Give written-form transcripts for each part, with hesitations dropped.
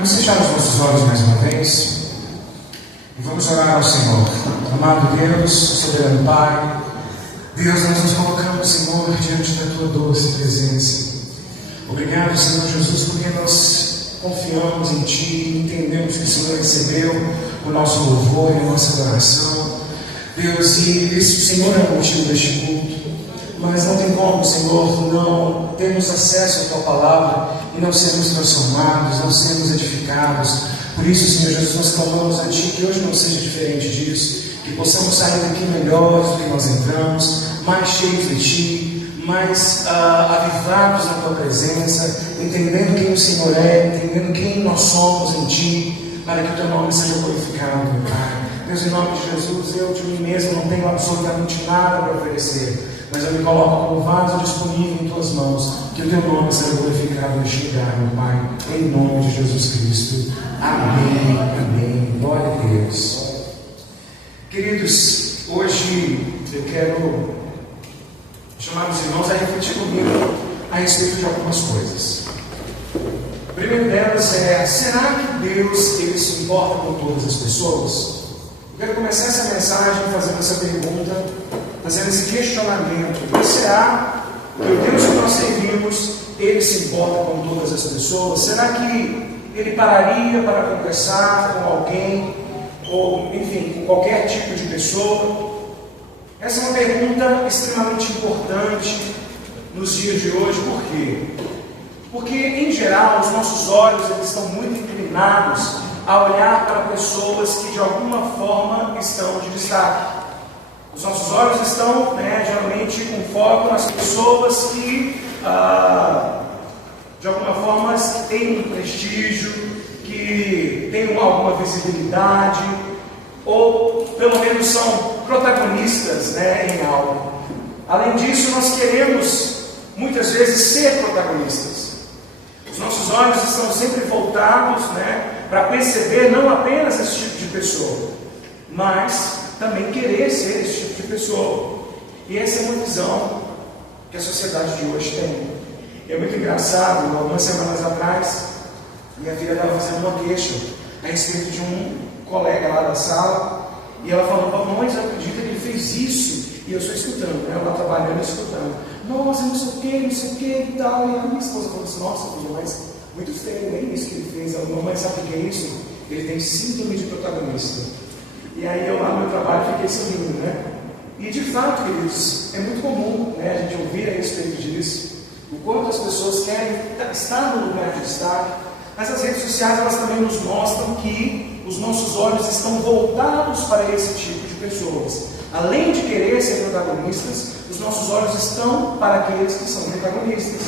Vamos fechar os nossos olhos mais uma vez e vamos orar ao Senhor. Amado Deus, soberano Pai, Deus, nós nos colocamos, Senhor, diante da Tua doce presença. Obrigado, Senhor Jesus, porque nós confiamos em Ti, entendemos que o Senhor recebeu o nosso louvor e a nossa adoração. Deus, e esse Senhor é o motivo deste culto, mas não tem como, Senhor, não termos acesso à Tua palavra e não sermos transformados, não sermos edificados. Por isso, Senhor Jesus, nós clamamos a Ti que hoje não seja diferente disso, que possamos sair daqui melhores do que nós entramos, mais cheios de Ti, mais avivados na Tua presença, entendendo quem o Senhor é, entendendo quem nós somos em Ti, para que o Teu nome seja glorificado, meu Pai. Deus, em nome de Jesus, eu de mim mesmo não tenho absolutamente nada para oferecer, mas eu me coloco como vaso disponível em Tuas mãos, que o Teu nome seja glorificado neste lugar, meu Pai, em nome de Jesus Cristo. Amém, amém, glória a Deus. Queridos, hoje eu quero chamar os irmãos a refletir comigo a respeito de algumas coisas. A primeira delas é: será que Deus ele se importa com todas as pessoas? Eu quero começar essa mensagem fazendo essa pergunta, fazendo esse questionamento. Mas será que o Deus que nós servimos, Ele se importa com todas as pessoas? Será que Ele pararia para conversar com alguém, ou enfim, com qualquer tipo de pessoa? Essa é uma pergunta extremamente importante nos dias de hoje. Por quê? Porque, em geral, os nossos olhos eles estão muito inclinados a olhar para pessoas que de alguma forma estão de destaque. Os nossos olhos estão, geralmente, com foco nas pessoas que, de alguma forma, têm um prestígio, que têm alguma visibilidade, ou pelo menos são protagonistas em algo. Além disso, nós queremos, muitas vezes, ser protagonistas. Os nossos olhos estão sempre voltados para perceber não apenas esse tipo de pessoa, mas também querer ser esse tipo de pessoa. E essa é uma visão que a sociedade de hoje tem. É muito engraçado. Algumas semanas atrás, minha filha estava fazendo uma queixa a respeito de um colega lá da sala, e ela falou: mamãe, você acredita que ele fez isso? E eu estou escutando, ela trabalhando e escutando. Nossa, não sei o que e tal. E a minha esposa falou assim: nossa filha, mas muito feio, nem isso que ele fez. Ela falou: mamãe, sabe o que é isso? Ele tem síndrome de protagonista. E aí eu lá no meu trabalho fiquei sorrindo, E de fato, queridos, é muito comum a gente ouvir a respeito disso, o quanto as pessoas querem estar no lugar de destaque, mas as redes sociais elas também nos mostram que os nossos olhos estão voltados para esse tipo de pessoas. Além de querer ser protagonistas, os nossos olhos estão para aqueles que são protagonistas.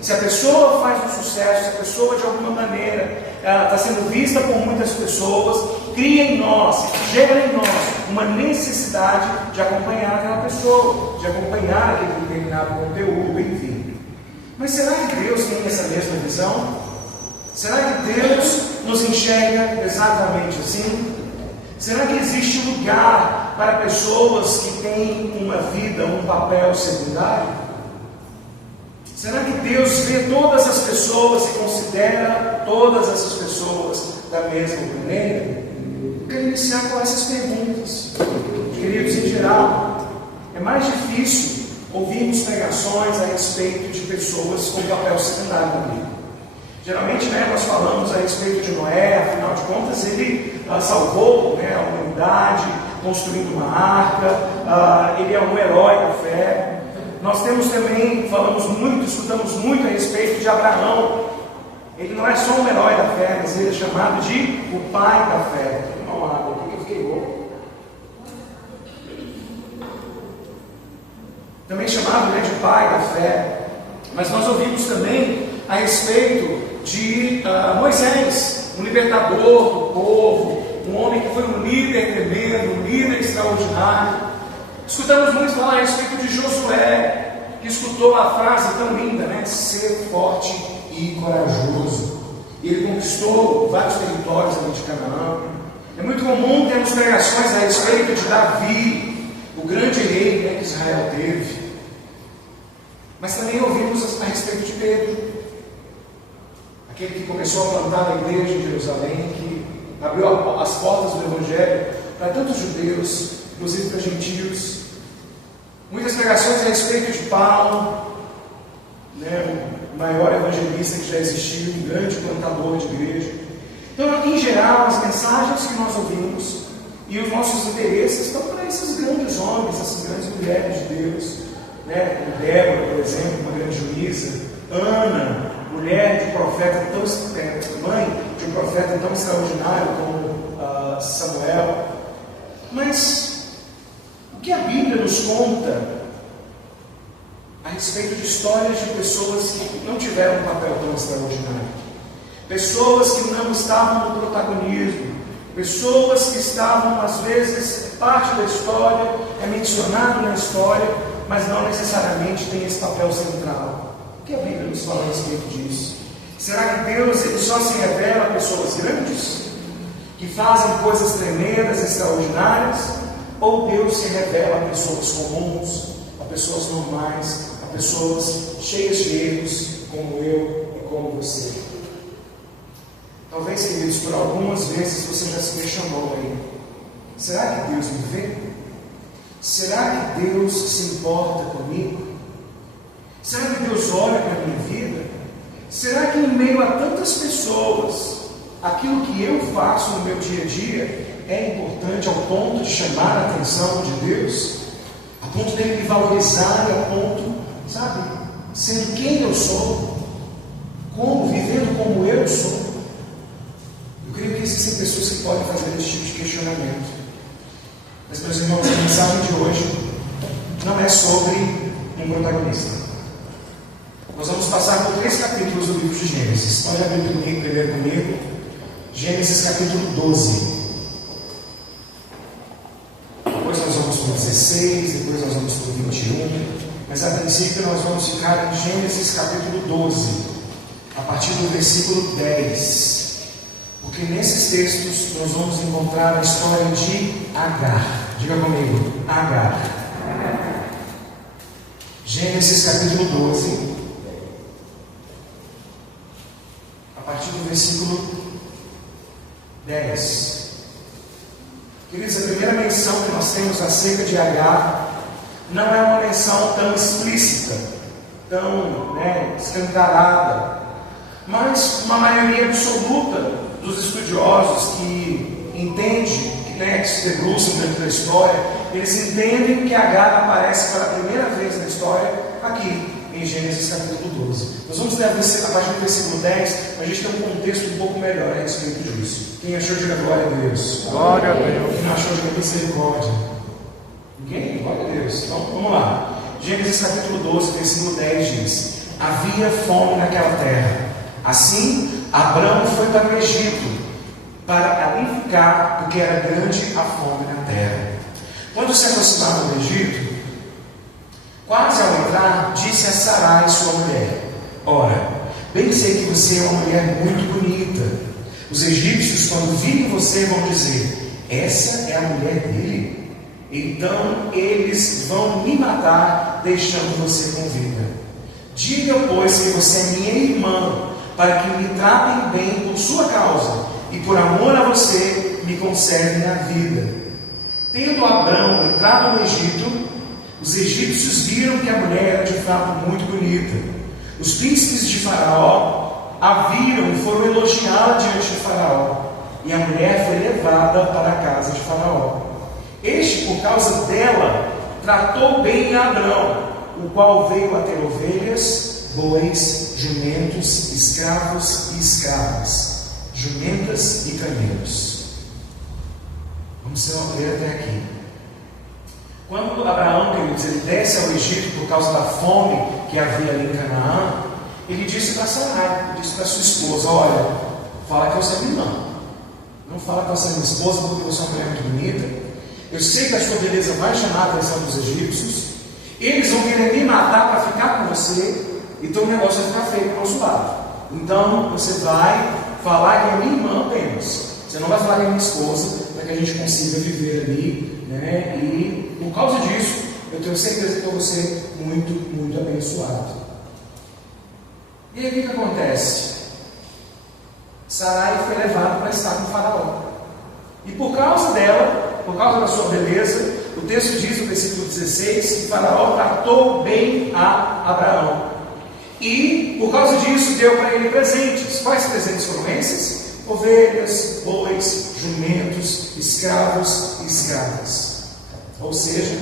Se a pessoa faz um sucesso, se a pessoa de alguma maneira está sendo vista por muitas pessoas, cria em nós, gera em nós uma necessidade de acompanhar aquela pessoa, de acompanhar aquele determinado conteúdo, enfim. Mas será que Deus tem essa mesma visão? Será que Deus nos enxerga exatamente assim? Será que existe lugar para pessoas que têm uma vida, um papel secundário? Será que Deus vê todas as pessoas e considera todas essas pessoas da mesma maneira? Eu quero iniciar com essas perguntas. Queridos, em geral, é mais difícil ouvirmos pregações a respeito de pessoas com papel secundário na Bíblia. Geralmente, nós falamos a respeito de Noé, afinal de contas, ele salvou a humanidade, construindo uma arca, ele é um herói da fé. Nós temos também, escutamos muito a respeito de Abraão. Ele não é só um herói da fé, mas ele é chamado de o pai da fé. Vou tomar uma água aqui que eu fiquei louco. Também chamado de pai da fé. Mas nós ouvimos também a respeito de Moisés, um libertador do povo, um homem que foi um líder tremendo, um líder extraordinário. Escutamos muito falar a respeito de Josué, que escutou a frase tão linda, ser forte e corajoso. E ele conquistou vários territórios ali de Canaã. É muito comum termos pregações a respeito de Davi, o grande rei que Israel teve. Mas também ouvimos a respeito de Pedro, aquele que começou a plantar a igreja em Jerusalém, que abriu as portas do Evangelho para tantos judeus, inclusive para gentios. Muitas pregações a respeito de Paulo, o maior evangelista que já existiu, um grande plantador de igreja. Então, em geral, as mensagens que nós ouvimos e os nossos interesses estão para esses grandes homens, essas grandes mulheres de Deus, como Débora, por exemplo, uma grande juíza, Ana, mulher de profeta mãe de um profeta tão extraordinário como Samuel. Mas o que a Bíblia nos conta a respeito de histórias de pessoas que não tiveram um papel tão extraordinário, pessoas que não estavam no protagonismo, pessoas que estavam, às vezes, parte da história, é mencionado na história, mas não necessariamente tem esse papel central. O que a Bíblia nos fala a respeito disso? Será que Deus ele só se revela a pessoas grandes, que fazem coisas tremendas, extraordinárias? Ou Deus se revela a pessoas comuns, a pessoas normais, a pessoas cheias de erros, como eu e como você? Talvez, queridos, por algumas vezes você já se questionou aí: será que Deus me vê? Será que Deus se importa comigo? Será que Deus olha para a minha vida? Será que em meio a tantas pessoas, aquilo que eu faço no meu dia a dia é importante ao ponto de chamar a atenção de Deus? A ponto dele me valorizar e a ponto, sendo quem eu sou, vivendo como eu sou? Eu creio que existem pessoas que podem fazer esse tipo de questionamento. Mas, meus irmãos, a mensagem de hoje não é sobre um protagonista. Nós vamos passar por 3 capítulos do livro de Gênesis. Pode abrir primeiro comigo. Gênesis capítulo 12. Depois nós vamos para o 16, depois nós vamos para o 21. Mas a princípio nós vamos ficar em Gênesis capítulo 12, a partir do versículo 10. Porque nesses textos nós vamos encontrar a história de Agar. Diga comigo, Agar. Gênesis capítulo 12, a partir do versículo 10. Queridos, a primeira menção que nós temos acerca de Agar não é uma menção tão explícita, tão escancarada, mas uma maioria absoluta dos estudiosos que entendem, que se debruçam dentro da história, eles entendem que Agar aparece pela primeira vez na história aqui em Gênesis capítulo 12. Nós vamos ler a partir do versículo 10, a gente tem um contexto um pouco melhor a respeito disso. Quem achou, diga glória a Deus. Glória a Deus. Quem não achou, diga misericórdia. Ninguém? Glória a Deus. Então vamos lá. Gênesis capítulo 12, versículo 10 diz: havia fome naquela terra. Assim, Abrão foi para o Egito, para ali ficar, porque era grande a fome na terra. Quando se aproximaram do Egito, quase ao entrar, disse a Sarai, sua mulher: ora, bem sei que você é uma mulher muito bonita. Os egípcios, quando virem você, vão dizer: essa é a mulher dele? Então eles vão me matar, deixando você com vida. Diga, pois, que você é minha irmã, para que me tratem bem por sua causa, e por amor a você me conservem a vida. Tendo Abrão entrado no Egito, os egípcios viram que a mulher era de fato muito bonita. Os príncipes de Faraó a viram e foram elogiá-la diante de Faraó, e a mulher foi levada para a casa de Faraó. Este, por causa dela, tratou bem Abrão, o qual veio a ter ovelhas, bois, jumentos, escravos e escravas, jumentas e camelos. Vamos ler até aqui. Quando Abraão, queridos, ele desce ao Egito por causa da fome que havia ali em Canaã, ele disse para Sarai, disse para sua esposa: olha, fala que eu sou minha irmã, não fala que eu sou minha esposa porque você é uma mulher muito bonita. Eu sei que a sua beleza vai chamar a atenção dos egípcios, eles vão querer me matar para ficar com você, então o negócio vai ficar feio para o nosso lado. Então você vai falar que é minha irmã apenas, você não vai falar que é minha esposa, para que a gente consiga viver ali, e por causa disso, eu tenho certeza que eu vou ser muito, muito abençoado. E aí o que acontece? Sarai foi levada para estar com Faraó. E por causa dela, por causa da sua beleza, o texto diz no versículo 16 que Faraó tratou bem a Abraão. E por causa disso deu para ele presentes. Quais presentes foram esses? Ovelhas, bois, jumentos, escravos e escravas. Ou seja,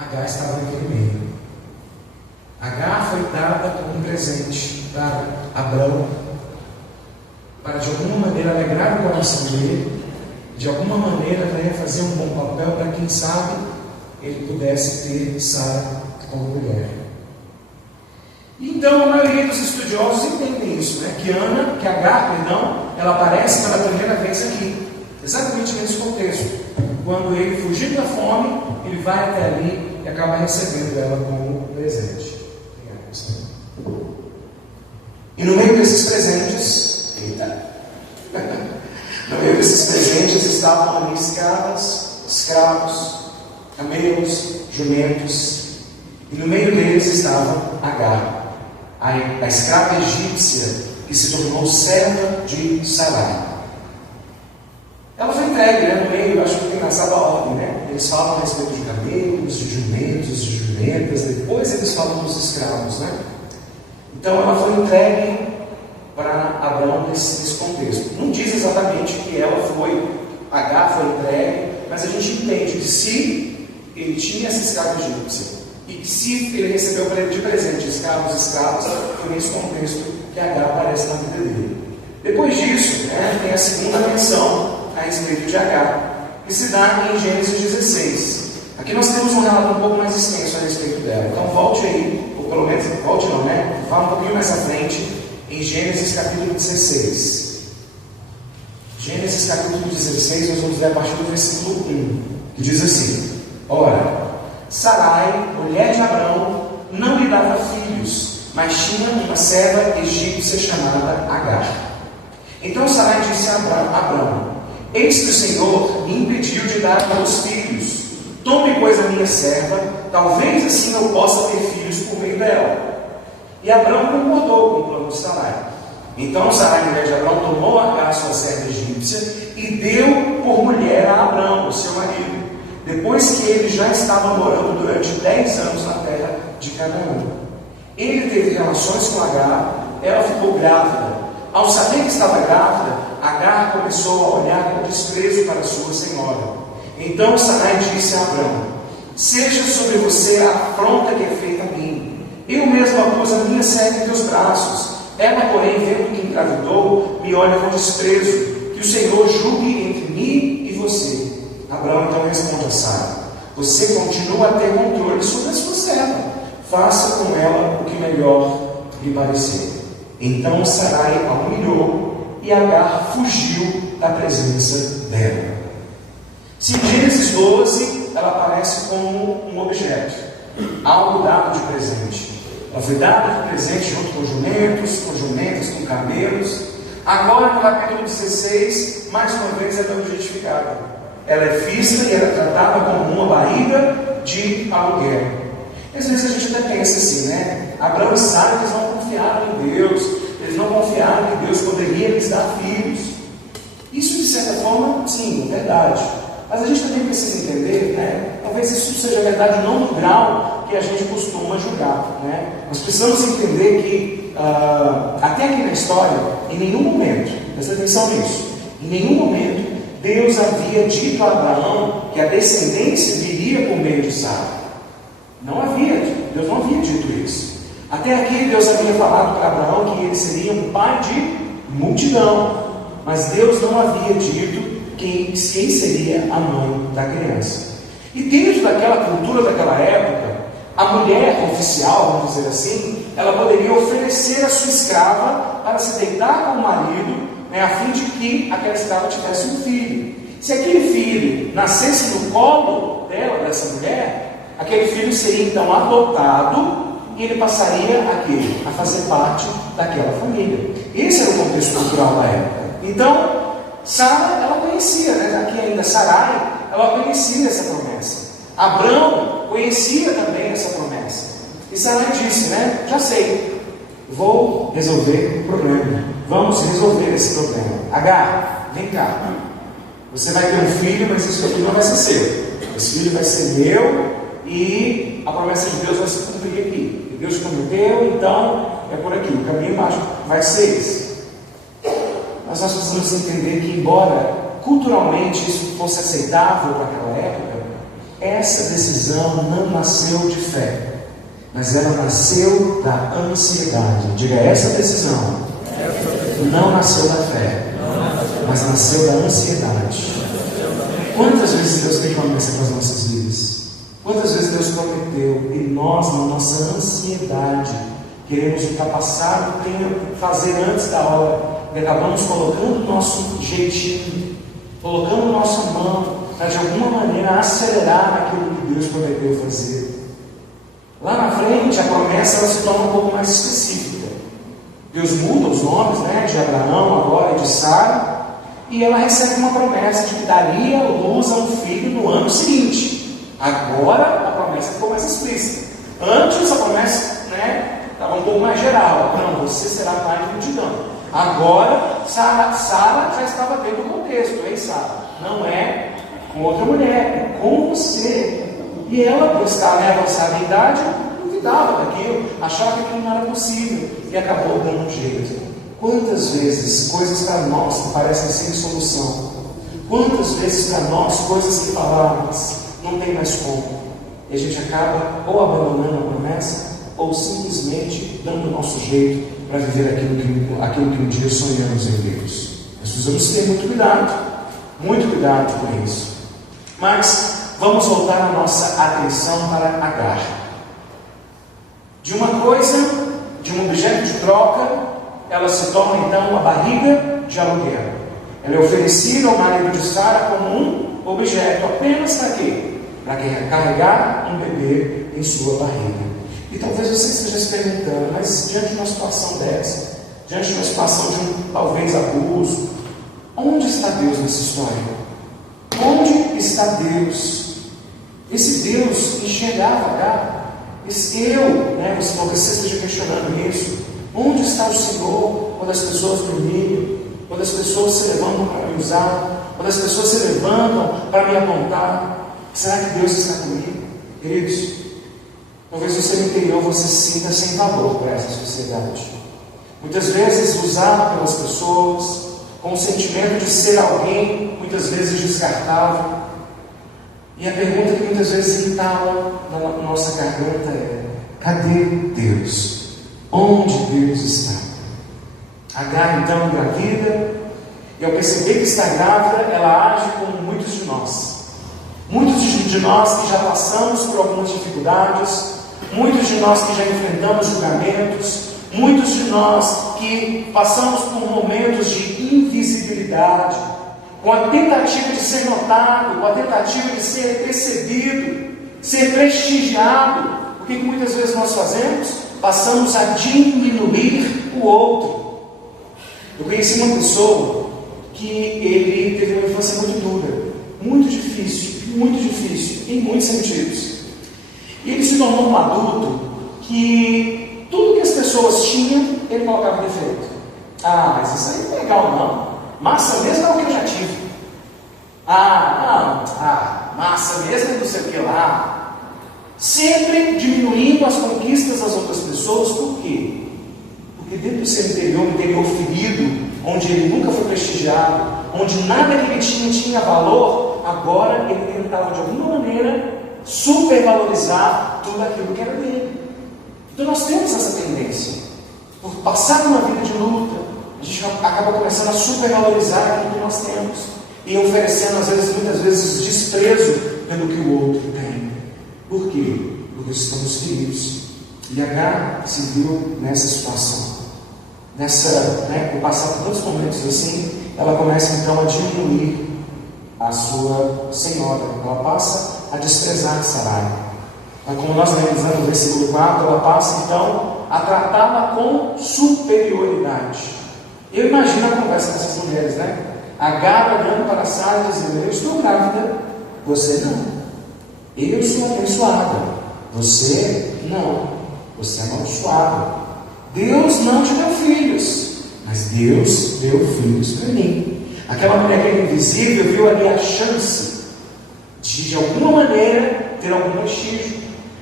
Agar estava naquele meio. Agar foi dada como um presente para Abraão, para de alguma maneira alegrar o coração dele, de alguma maneira fazer um bom papel para quem sabe ele pudesse ter Sara como mulher. Então a maioria dos estudiosos entendem isso, que Agar, ela aparece pela primeira vez aqui, exatamente nesse contexto. Quando ele fugir da fome, ele vai até ali e acaba recebendo ela como presente. E no meio desses presentes, no meio desses presentes estavam ali escravos, camelos, jumentos, e no meio deles estava Agar, a escrava egípcia que se tornou serva de Sarai. Ela foi entregue, no meio, acho que tem nessa ordem, Eles falam a respeito de camelos, de jumentos, de jumentas, depois eles falam dos escravos, Então ela foi entregue para Abraão nesse contexto. Não diz exatamente que Agar foi entregue, mas a gente entende que se ele tinha essa escrava egípcia, e que se ele recebeu de presente escravos, foi nesse contexto que Agar aparece na vida dele. Depois disso, tem a segunda menção a respeito de Agar, que se dá em Gênesis 16. Aqui nós temos um relato um pouco mais extenso a respeito dela. Então volte aí, ou pelo menos, volte não, vá um pouquinho mais à frente, em Gênesis capítulo 16. Gênesis capítulo 16, nós vamos ler a partir do versículo 1, que diz assim: Ora, Sarai, mulher de Abrão, não lhe dava filhos, mas tinha uma serva egípcia chamada Agar. Então Sarai disse a Abrão: Eis que o Senhor me impediu de dar para os filhos. Tome, pois, a minha serva, talvez assim eu possa ter filhos por meio dela. E Abrão concordou com o plano de Sarai. Então Sarai, mulher de Abrão, tomou Agar, sua serva egípcia, e deu por mulher a Abrão, o seu marido, depois que ele já estava morando durante 10 anos na terra de Canaã. Ele teve relações com Agar, ela ficou grávida. Ao saber que estava grávida, Agar começou a olhar com desprezo para sua senhora. Então Sarai disse a Abrão: Seja sobre você a afronta que é feita a mim. Eu mesmo a pus a minha serva em teus braços. Ela, porém, vendo que engravidou, me olha com desprezo. Que o Senhor julgue entre mim e você. Abrão então responde a Sara: Você continua a ter controle sobre a sua serva. Faça com ela o que melhor lhe parecer. Então Sarai a humilhou e Agar fugiu da presença dela. Se em Gênesis 12 ela aparece como um objeto, algo dado de presente. Ela foi dada de presente junto com jumentos, com camelos. Agora no capítulo 16, mais uma vez ela é objetificada. Ela é vista e ela é tratada como uma barriga de aluguel. Às vezes a gente até pensa assim, Abraão e Sara, eles não confiaram em Deus, eles não confiaram que Deus poderia lhes dar filhos. Isso de certa forma, sim, é verdade. Mas a gente também precisa entender, talvez isso seja verdade não no grau que a gente costuma julgar. Nós precisamos entender que, até aqui na história, em nenhum momento, presta atenção nisso, em nenhum momento Deus havia dito a Abraão que a descendência viria por meio de Sara. Deus não havia dito isso. Até aqui Deus havia falado para Abraão que ele seria um pai de multidão, mas Deus não havia dito quem seria a mãe da criança. E dentro daquela cultura daquela época, a mulher oficial, vamos dizer assim, ela poderia oferecer a sua escrava para se deitar com o marido, a fim de que aquela escrava tivesse um filho. Se aquele filho nascesse no colo dela, dessa mulher, aquele filho seria então adotado e ele passaria a fazer parte daquela família. Esse era o contexto cultural da época. Então, Sara, ela conhecia, aqui ainda Sarai, ela conhecia essa promessa. Abrão conhecia também essa promessa. E Sarai disse, já sei, vou resolver o problema, vamos resolver esse problema. Agar, vem cá. Você vai ter um filho, mas esse filho não vai ser seu. Esse filho vai ser meu e a promessa de Deus vai se cumprir aqui. E Deus prometeu, então é por aqui. O caminho vai ser esse. Mas nós precisamos entender que, embora culturalmente isso fosse aceitável para aquela época, essa decisão não nasceu de fé, mas ela nasceu da ansiedade. Diga, essa decisão não nasceu da fé, mas nasceu da ansiedade. Quantas vezes Deus tem promessa para as nossas vidas? Quantas vezes Deus prometeu e nós, na nossa ansiedade, queremos ultrapassar o tempo, fazer antes da hora, e acabamos colocando o nosso jeitinho, colocando nossa mão para de alguma maneira acelerar aquilo que Deus prometeu fazer. Lá na frente a promessa ela se torna um pouco mais específica. Deus muda os nomes, de Abraão agora e de Sara, e ela recebe uma promessa de que daria luz a um filho no ano seguinte. Agora a promessa ficou mais explícita. Antes a promessa estava um pouco mais geral. Não, você será pai de multidão. Agora, Sara já estava dentro do contexto. Ei, Sara, não é com outra mulher, é com você. E ela, por estar avançada em idade, duvidava daquilo, achava que aquilo não era possível e acabou dando um jeito. Quantas vezes coisas para nós que parecem sem solução, quantas vezes para nós coisas que falávamos não tem mais como, e a gente acaba ou abandonando a promessa ou simplesmente dando o nosso jeito para viver aquilo que um dia sonhamos em Deus. Nós precisamos ter muito cuidado com isso. Mas vamos voltar a nossa atenção para Agar. De uma coisa, de um objeto de troca, ela se torna então uma barriga de aluguel. Ela é oferecida ao marido de Sara como um objeto, apenas para quê? Para carregar um bebê em sua barriga. E talvez você esteja se perguntando, mas diante de uma situação dessa, diante de uma situação de talvez abuso, onde está Deus nessa história? Onde está Deus? Esse Deus enxergava Agar. Você talvez você esteja questionando isso. Onde está o Senhor quando as pessoas dormiam, quando as pessoas se levantam para me usar, quando as pessoas se levantam para me apontar? Será que Deus está comigo? Queridos, talvez no seu interior você se sinta sem valor para essa sociedade. Muitas vezes usado pelas pessoas, com o sentimento de ser alguém, muitas vezes descartável. E a pergunta que muitas vezes entala na nossa garganta é: cadê Deus? Onde Deus está? Agar então engravida, e ao perceber que está grávida, ela age como muitos de nós. Muitos de nós que já passamos por algumas dificuldades, muitos de nós que já enfrentamos julgamentos, muitos de nós que passamos por momentos de invisibilidade, com a tentativa de ser notado, com a tentativa de ser percebido, ser prestigiado. O que muitas vezes nós fazemos? Passamos a diminuir o outro. Eu conheci uma pessoa que ele teve uma infância muito dura, muito difícil, em muitos sentidos. E ele se tornou um adulto que tudo que as pessoas tinham, ele colocava defeito. Ah, mas isso aí não é legal não. Massa mesmo é o que eu já tive. Massa mesmo é não sei o que lá. Sempre diminuindo as conquistas das outras pessoas. Por quê? Porque dentro do seu interior, um interior ferido, onde ele nunca foi prestigiado, onde nada que ele tinha valor, agora ele tentava de alguma maneira supervalorizar tudo aquilo que era dele. Então nós temos essa tendência. Por passar uma vida de luta, a gente acaba começando a supervalorizar aquilo que nós temos e oferecendo muitas vezes desprezo pelo que o outro tem. Por quê? Porque estamos feridos. E Agar se viu nessa situação. Por passar por tantos momentos assim, ela começa então a diminuir a sua senhora. Ela passa a desprezar Sarai. Mas como nós analisamos no versículo 4, ela passa então a tratá-la com superioridade. Eu imagino a conversa dessas mulheres, Agar olhando para Sara e dizendo: eu estou grávida, você não. Eu sou abençoada, você não. Você é amaldiçoada. Deus não te deu filhos, mas Deus deu filhos para mim. Aquela mulher que era invisível viu ali a chance de alguma maneira ter algum prestígio,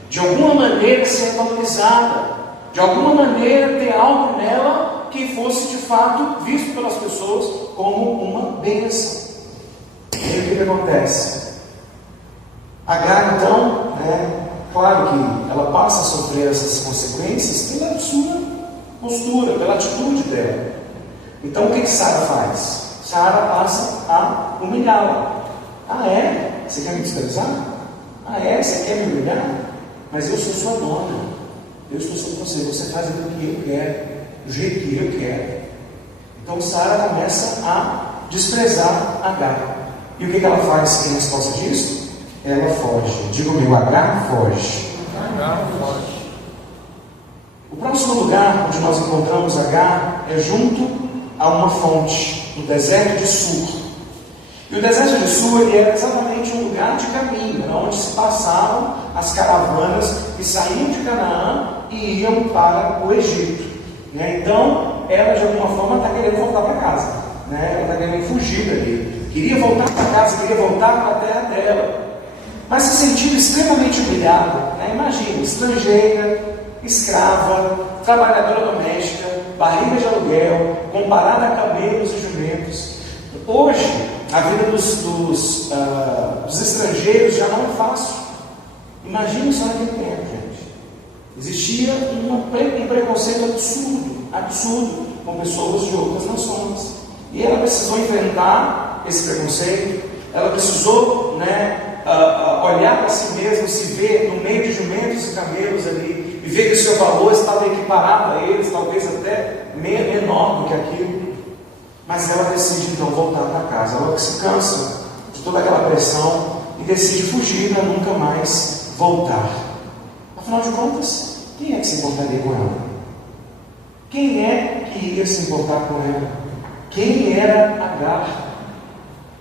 de alguma maneira ser valorizada, de alguma maneira ter algo nela que fosse de fato visto pelas pessoas como uma bênção. E aí o que acontece? Agar então, claro que ela passa a sofrer essas consequências pela sua postura, pela atitude dela. Então o que Sara faz? Sara passa a humilhá-la. Ah, é? Você quer me desprezar? Ah, é? Você quer me humilhar? Mas eu sou sua dona. Eu estou sobre você. Você faz aquilo que eu quero, do jeito que eu quero. Então Sara começa a desprezar Agar. E o que ela faz em resposta disso? Ela foge. Diga comigo, Agar foge. Agar foge. O próximo lugar onde nós encontramos Agar é junto a uma fonte, no deserto de Sur. E o deserto de Sur ele era exatamente um lugar de caminho, onde se passavam as caravanas que saíam de Canaã e iam para o Egito. Então, ela de alguma forma está querendo voltar para casa. Ela está querendo fugir dali. Queria voltar para casa, queria voltar para a terra dela. Mas se sentindo extremamente humilhada. Imagina, estrangeira, escrava, trabalhadora doméstica, barriga de aluguel, comparada a camelos e jumentos. Hoje, a vida dos estrangeiros já não é fácil. Imagine só naquele tempo, gente. Existia um preconceito absurdo com pessoas de outras nações. E ela precisou enfrentar esse preconceito. Ela precisou olhar para si mesma, se ver no meio de jumentos e camelos ali, e ver que o seu valor estava equiparado a eles, talvez até menor do que aquilo. Mas ela decide então voltar para casa. Ela se cansa de toda aquela pressão e decide fugir para nunca mais voltar. Afinal de contas, quem é que se importaria com ela? Quem é que ia se importar com ela? Quem era Agar?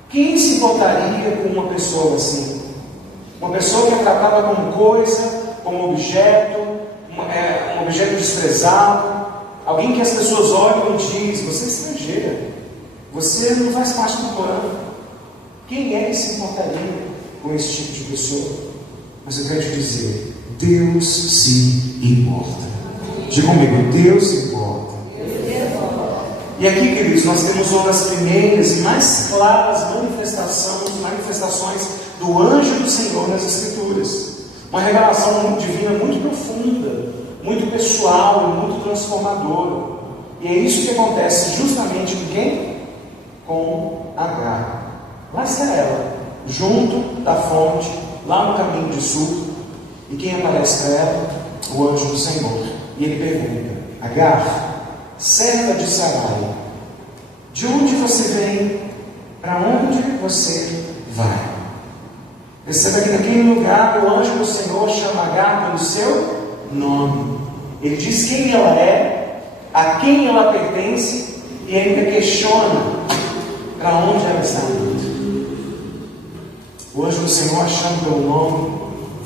Quem se importaria com uma pessoa assim? Uma pessoa que é tratada como coisa, como objeto, um objeto desprezado, alguém que as pessoas olham e dizem: você é estrangeira, você não faz parte do plano. Quem é que se importaria com esse tipo de pessoa? Mas eu quero te dizer, Deus se importa. Diga comigo, Deus se importa. E aqui, queridos, nós temos uma das primeiras e mais claras manifestações do anjo do Senhor nas Escrituras. Uma revelação divina muito profunda, muito pessoal e muito transformadora. E é isso que acontece justamente com quem? Com Agar. Lá está ela, junto da fonte, lá no caminho de Sur. E quem aparece para ela? O anjo do Senhor. E ele pergunta: Agar, serva de Sarai, de onde você vem? Para onde você vai? Perceba que naquele lugar o anjo do Senhor chama Agar pelo seu nome. Ele diz quem ela é, a quem ela pertence, e ainda questiona para onde ela está indo. O anjo do Senhor a chama pelo nome,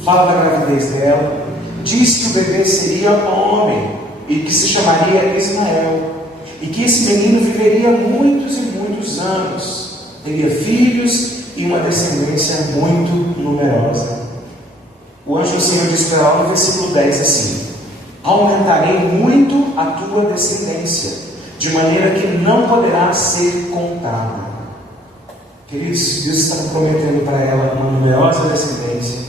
fala da gravidez dela, diz que o bebê seria homem e que se chamaria Ismael, e que esse menino viveria muitos e muitos anos, teria filhos e uma descendência muito numerosa. O anjo do Senhor diz para ela no versículo 10 assim: aumentarei muito a tua descendência, de maneira que não poderá ser contada. Queridos, Deus estava prometendo para ela uma numerosa descendência.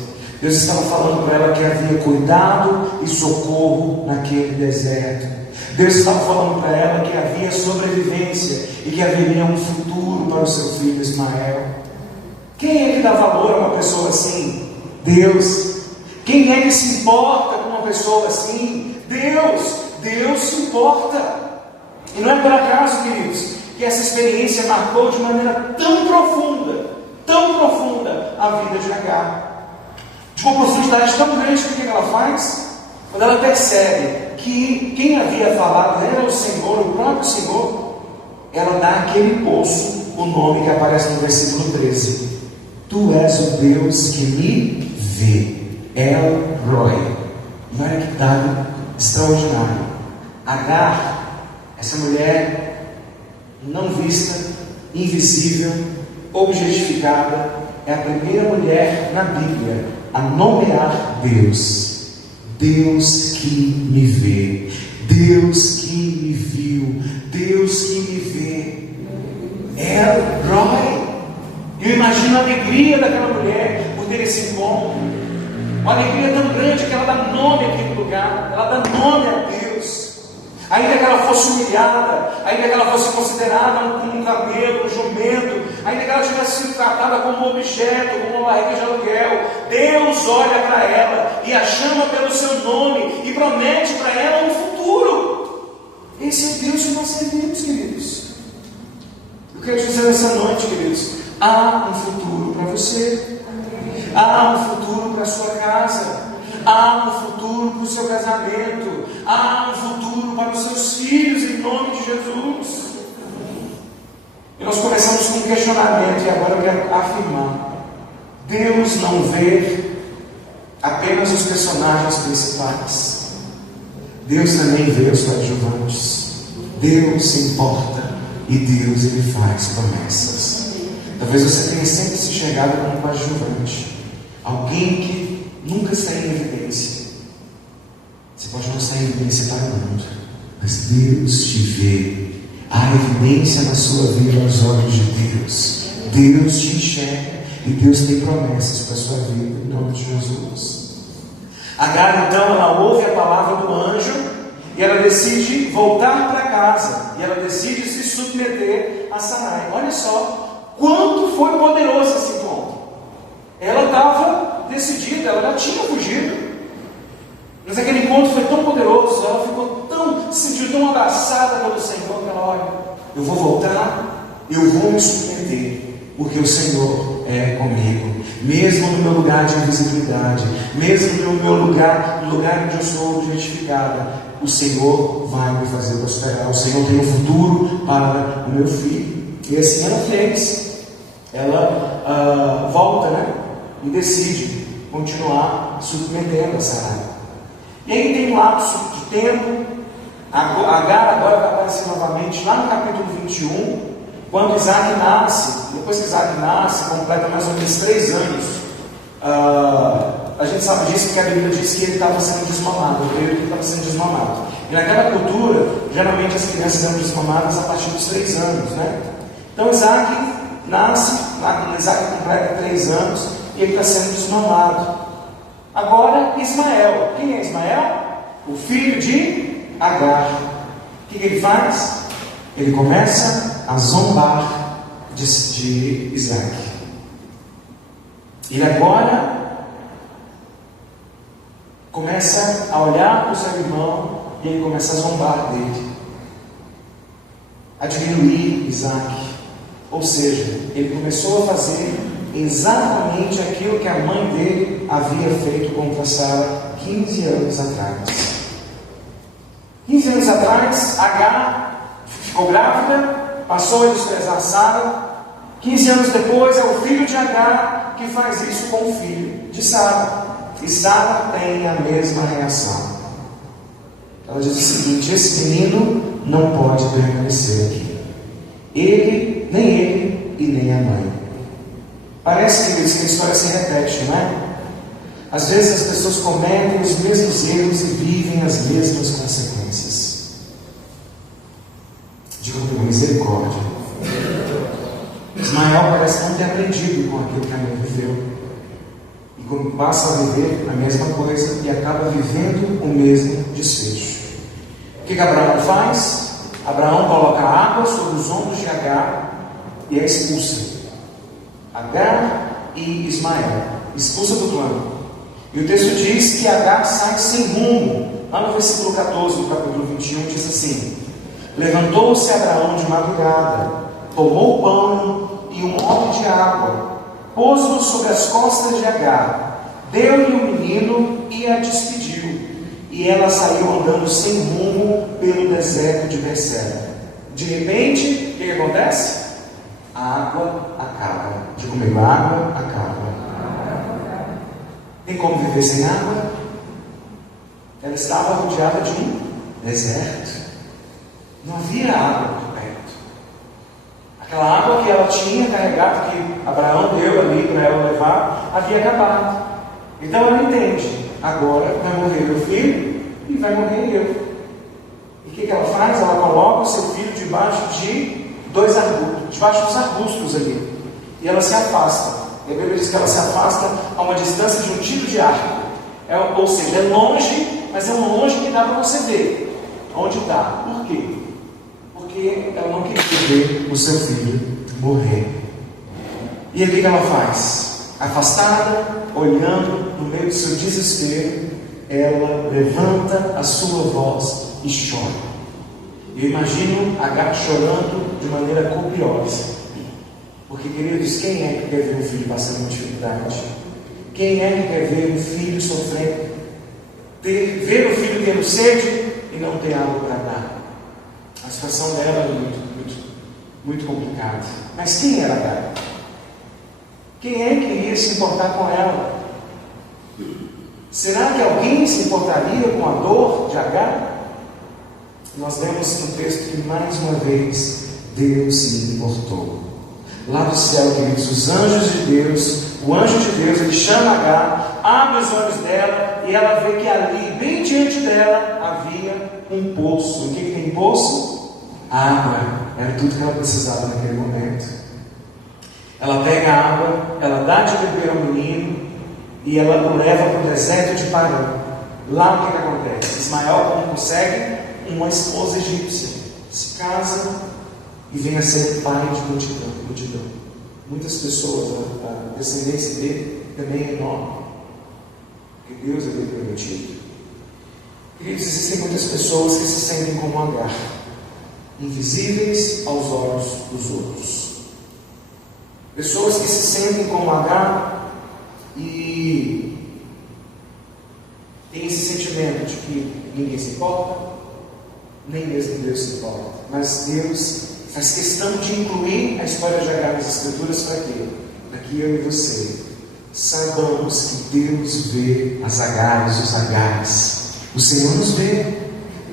Deus estava falando para ela que havia cuidado e socorro naquele deserto. Deus estava falando para ela que havia sobrevivência e que haveria um futuro para o seu filho Ismael. Quem é que dá valor a uma pessoa assim? Deus. Quem é que se importa com uma pessoa assim? Deus. Deus se importa. E não é por acaso, queridos, que essa experiência marcou de maneira tão profunda a vida de Agar. De uma profundidade tão grande, que o que ela faz? Quando ela percebe que quem havia falado era o Senhor, o próprio Senhor, ela dá àquele poço o nome que aparece no versículo 13: Tu és o Deus que me vê, El Roi. E olha que dado extraordinário. Agar, essa mulher não vista, invisível, objetificada, é a primeira mulher na Bíblia a nomear Deus. Deus que me vê, Deus que me viu, Deus que me vê. El Roi. Eu imagino a alegria daquela mulher por ter esse encontro. Uma alegria tão grande que ela dá nome àquele lugar, ela dá nome a Deus. Ainda que ela fosse humilhada, ainda que ela fosse considerada como um camelo, um jumento, ainda que ela tivesse sido tratada como um objeto, como uma barriga de aluguel, Deus olha para ela e a chama pelo seu nome e promete para ela um futuro. Esse é o Deus que nós servimos, queridos. Eu quero dizer nessa noite, queridos, há um futuro para você, há um futuro para a sua casa, há um futuro para o seu casamento, há um futuro para os seus filhos, em nome de Jesus. E nós começamos com um questionamento, e agora eu quero afirmar: Deus não vê apenas os personagens principais, Deus também vê os coadjuvantes. Deus se importa e Deus, Ele faz promessas. Talvez você tenha sempre se enxergado como um coadjuvante, alguém que nunca está em evidência. Você pode não estar em evidência para o mundo, mas Deus te vê. Há evidência na sua vida aos olhos de Deus. Deus te enxerga e Deus tem promessas para a sua vida, em nome de Jesus. Agar, então, ela ouve a palavra do anjo e ela decide voltar para casa, e ela decide se submeter a Sarai. Olha só quanto foi poderoso esse encontro. Ela estava decidida, ela já tinha fugido, mas aquele encontro foi tão poderoso, ela se sentiu tão abraçada pelo Senhor, que ela: olha, eu vou voltar, eu vou me submeter, porque o Senhor é comigo, mesmo no meu lugar de invisibilidade, mesmo no meu lugar, no lugar onde eu sou objetificada, o Senhor vai me fazer prosperar, o Senhor tem um futuro para o meu filho. E assim ela fez. Ela volta, e decide continuar submetendo a Sarai. E aí tem um lapso de tempo. Agar agora vai aparecer novamente lá no capítulo 21, quando Isaac nasce. Depois que Isaac nasce, completa mais ou menos 3 anos. A gente sabe disso porque a Bíblia diz que ele estava sendo desmamado, o período que ele estava sendo desmamado. E naquela cultura, geralmente as crianças eram desmamadas a partir dos 3 anos, Então Isaac nasce, Isaac completa 3 anos e ele está sendo desmamado. Agora Ismael. Quem é Ismael? O filho de Agar. O que ele faz? Ele começa a zombar de Isaac. Ele agora começa a olhar para o seu irmão e ele começa a zombar dele, a diminuir Isaac. Ou seja, ele começou a fazer exatamente aquilo que a mãe dele havia feito contra Sara 15 anos atrás. 15 anos atrás, Agar ficou grávida, passou a desprezar Sara. 15 anos depois, é o filho de Agar que faz isso com o filho de Sara. E Sara tem a mesma reação. Ela diz o seguinte: esse menino não pode permanecer aqui. Nem ele e nem a mãe. Parece que a história se repete, não é? Às vezes as pessoas cometem os mesmos erros e vivem as mesmas consequências. Digo com misericórdia. Ismael parece não ter aprendido com aquilo que a mãe viveu. E passa a viver a mesma coisa e acaba vivendo o mesmo desfecho. O que Abraão faz? Abraão coloca água sobre os ombros de Agar e a expulsa. Agar e Ismael, expulsa do plano. E o texto diz que Agar sai sem rumo. Lá no versículo 14 do capítulo 21 diz assim: levantou-se Abraão de madrugada, tomou o pão e um odre de água, pôs-lo sobre as costas de Agar, deu-lhe o menino e a despediu. E ela saiu andando sem rumo pelo deserto de Berseba. De repente, o que acontece? A água acaba. Digo comigo, a água acaba. Tem como viver sem água? Ela estava rodeada de um deserto. Não havia água por perto. Aquela água que ela tinha carregado, que Abraão deu ali para ela levar, havia acabado. Então ela entende: agora vai morrer meu filho e vai morrer eu. E o que ela faz? Ela coloca o seu filho debaixo de debaixo dos arbustos ali. E ela se afasta. E a Bíblia diz que ela se afasta a uma distância de um tiro de arco. Ou seja, é longe, mas é um longe que dá para você ver onde está. Por quê? Porque ela não queria ver o seu filho morrer. E aí o que ela faz? Afastada, olhando no meio do seu desespero, ela levanta a sua voz e chora. Eu imagino Agar chorando de maneira copiosa. Porque, queridos, quem é que quer ver um filho passando dificuldade? Quem é que quer ver um filho sofrendo? Ver o filho tendo sede e não ter algo para dar? A situação dela é muito complicada. Mas quem era Agar? Quem é que iria se importar com ela? Será que alguém se importaria com a dor de Agar? Nós vemos no texto que, mais uma vez, Deus se importou. Lá do céu, queridos, os anjos de Deus, o anjo de Deus, ele chama Agar, abre os olhos dela e ela vê que ali, bem diante dela, havia um poço. O que tem poço? Água. Era tudo que ela precisava naquele momento. Ela pega a água, ela dá de beber ao menino e ela o leva para o deserto de Parã. Lá o que acontece? Ismael, como consegue uma esposa egípcia, se casa e vem a ser pai de multidão. Muitas pessoas, a descendência dele também é enorme, porque Deus havia prometido. Queridos, existem muitas pessoas que se sentem como Agar, invisíveis aos olhos dos outros. Pessoas que se sentem como Agar e têm esse sentimento de que ninguém se importa, nem mesmo Deus se importa. Mas Deus faz questão de incluir a história de Agar nas Escrituras para quê? Para que eu e você saibamos que Deus vê as Agares, os Agares. O Senhor nos vê.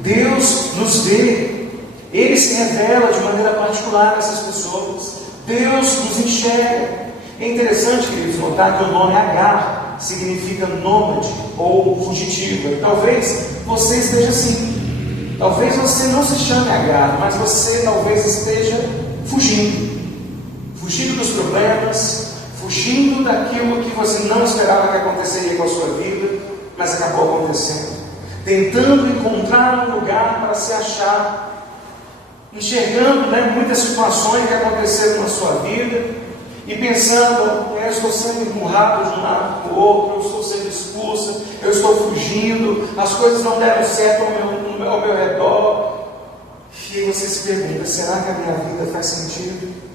Deus nos vê. Ele se revela de maneira particular a essas pessoas. Deus nos enxerga. É interessante, queridos, notar que o nome Agar significa nômade ou fugitiva. Talvez você esteja assim. Talvez você não se chame Agar, mas você talvez esteja fugindo dos problemas, fugindo daquilo que você não esperava que aconteceria com a sua vida, mas acabou acontecendo, tentando encontrar um lugar para se achar, enxergando muitas situações que aconteceram na sua vida e pensando: eu estou sendo empurrado de um lado para o outro, eu estou sendo expulsa, eu estou fugindo, as coisas não deram certo ao meu redor. E você se pergunta: será que a minha vida faz sentido?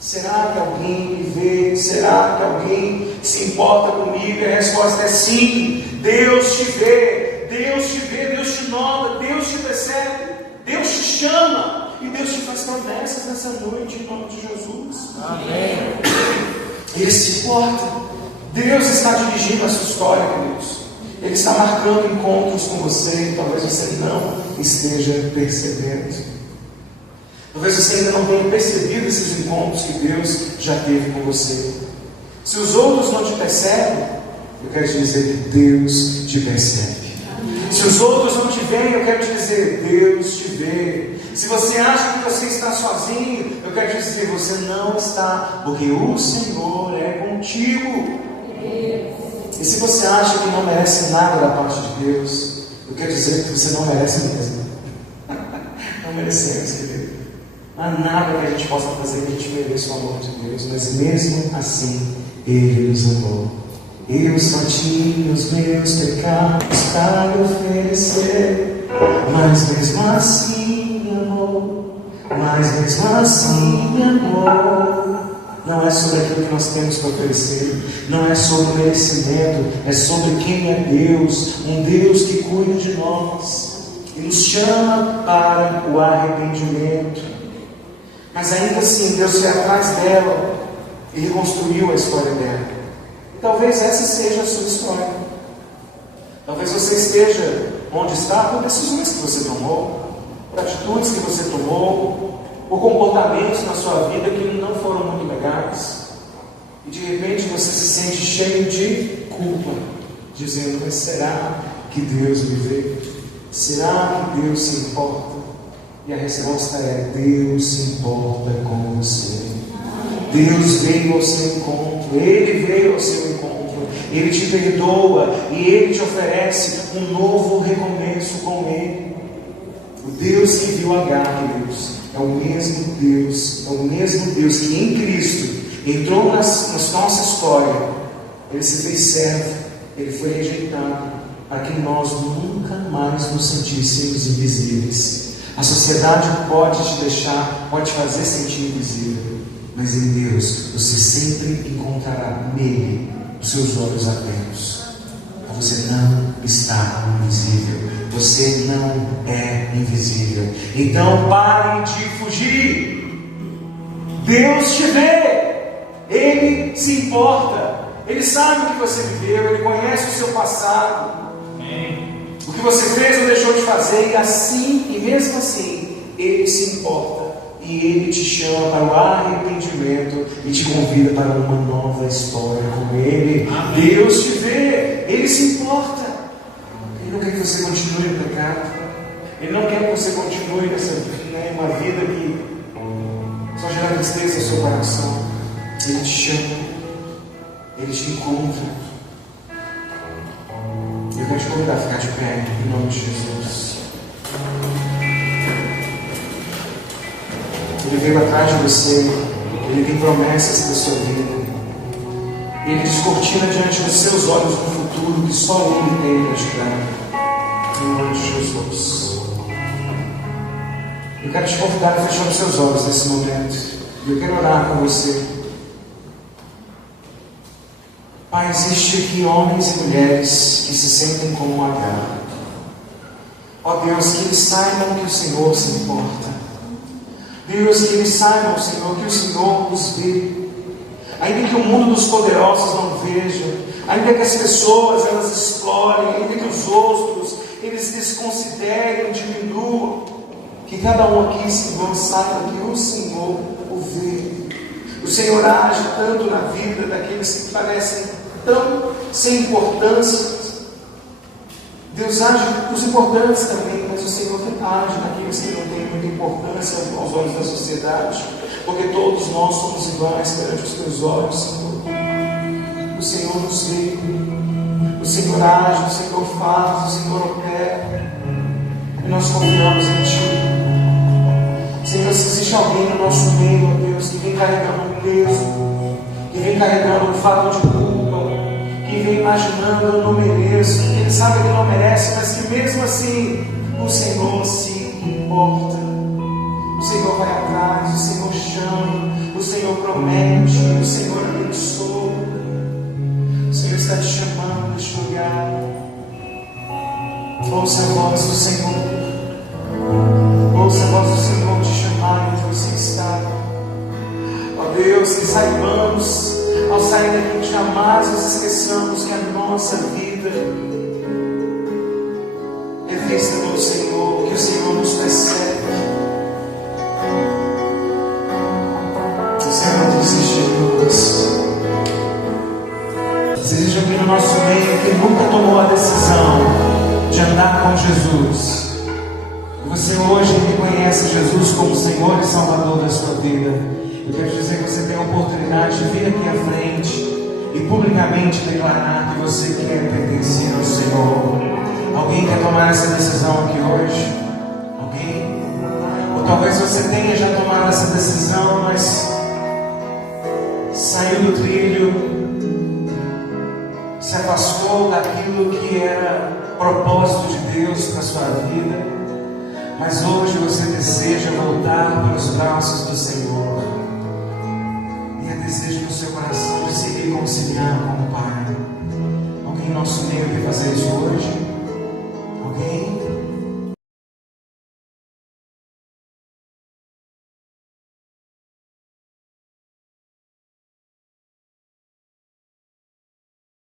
Será que alguém me vê? Será que alguém se importa comigo? E a resposta é sim. Deus te vê, Deus te vê, Deus te nota, Deus te percebe, Deus te chama e Deus te faz promessas nessa noite em nome de Jesus. Amém. Ele se importa. Deus está dirigindo a sua história, queridos. Ele está marcando encontros com você, talvez você não esteja percebendo. Talvez você ainda não tenha percebido esses encontros que Deus já teve com você. Se os outros não te percebem, eu quero te dizer que Deus te percebe. Se os outros não te veem, eu quero te dizer: Deus te vê. Se você acha que você está sozinho, eu quero te dizer: você não está, porque o Senhor é contigo. E se você acha que não merece nada da parte de Deus, eu quero dizer que você não merece mesmo. Não merecemos, querido. Não há nada que a gente possa fazer que a gente mereça o amor de Deus, mas mesmo assim Ele nos amou. Eu só tinha os meus pecados para lhe oferecer, mas mesmo assim me amou, mas mesmo assim me amou. Não é sobre aquilo que nós temos para oferecer, não é sobre o merecimento, é sobre quem é Deus, um Deus que cuida de nós e nos chama para o arrependimento. Mas ainda assim, Deus foi atrás dela e reconstruiu a história dela. E talvez essa seja a sua história. Talvez você esteja onde está por decisões que você tomou, por atitudes que você tomou, ou comportamentos na sua vida que não foram muito legais, e de repente você se sente cheio de culpa, dizendo: mas será que Deus me vê? Será que Deus se importa? E a resposta é: Deus se importa com você. Deus veio ao seu encontro, Ele veio ao seu encontro, Ele te perdoa e Ele te oferece um novo recomeço com Ele. O Deus que viu Agar, queridos, é o mesmo Deus que em Cristo entrou na nossa história. Ele se fez servo, Ele foi rejeitado, para que nós nunca mais nos sentíssemos invisíveis. A sociedade pode te deixar, pode te fazer sentir invisível, mas em Deus você sempre encontrará nele os seus olhos abertos. Você não está invisível, você não é invisível. Então pare de fugir. Deus te vê, Ele se importa, Ele sabe o que você viveu, Ele conhece o seu passado, o que você fez ou deixou de fazer, e mesmo assim Ele se importa, e Ele te chama para o arrependimento e te convida para uma nova história com Ele. Amém. Deus te vê, Ele se importa. Ele não quer que você continue no pecado, Ele não quer que você continue nessa uma vida que só gera tristeza no seu coração. Ele te chama, Ele te encontra. Eu quero te convidar a ficar de pé, em nome de Jesus. Ele veio atrás de você, Ele tem promessas para a sua vida, Ele descortina diante dos seus olhos um futuro que só Ele tem para te dar, em nome de Jesus. Eu quero te convidar a fechar os seus olhos nesse momento, e eu quero orar com você. Pai, existe aqui homens e mulheres que se sentem como Agar. Ó Deus, que eles saibam que o Senhor se importa. Deus, que eles saibam, Senhor, que o Senhor os vê. Ainda que o mundo dos poderosos não veja, ainda que as pessoas elas explorem, ainda que os outros eles desconsiderem, diminuam, que cada um aqui, Senhor, saiba que o Senhor o vê. O Senhor age tanto na vida daqueles que parecem tão sem importância. Deus age nos importantes também, mas o Senhor age naqueles que não têm muita importância aos olhos da sociedade, porque todos nós somos iguais perante os teus olhos, Senhor. O Senhor nos vê, o Senhor age, o Senhor faz, o Senhor opera, e nós confiamos em Ti. Senhor, se existe alguém no nosso meio, ó Deus, que vem carregando um peso, que vem carregando um fardo de culpa, que vem imaginando: eu não mereço, que ele sabe que não merece, mas que mesmo assim o Senhor se importa, o Senhor vai atrás, o Senhor chama, o Senhor promete, o Senhor abençoa, o Senhor está te chamando neste lugar. Ouça a voz do Senhor, ouça a voz do Senhor te chamar onde você está. Ó Deus, que saibamos, ao sair daqui, jamais nos esqueçamos que a nossa vida é vista pelo Senhor, que o Senhor nos percebe. O Senhor não desiste de nós. Se existe alguém no nosso meio que nunca tomou a decisão de andar com Jesus, e você hoje reconhece Jesus como Senhor e Salvador da sua vida, eu quero dizer que você tem a oportunidade de vir aqui à frente e publicamente declarar que você quer pertencer ao Senhor. Alguém quer tomar essa decisão aqui hoje? Alguém? Ou talvez você tenha já tomado essa decisão, mas saiu do trilho, se afastou daquilo que era propósito de Deus para a sua vida, mas hoje você deseja voltar para os braços do Senhor. Desejo no seu coração de se reconciliar com o Pai. Alguém em nosso meio quer fazer isso hoje? Alguém?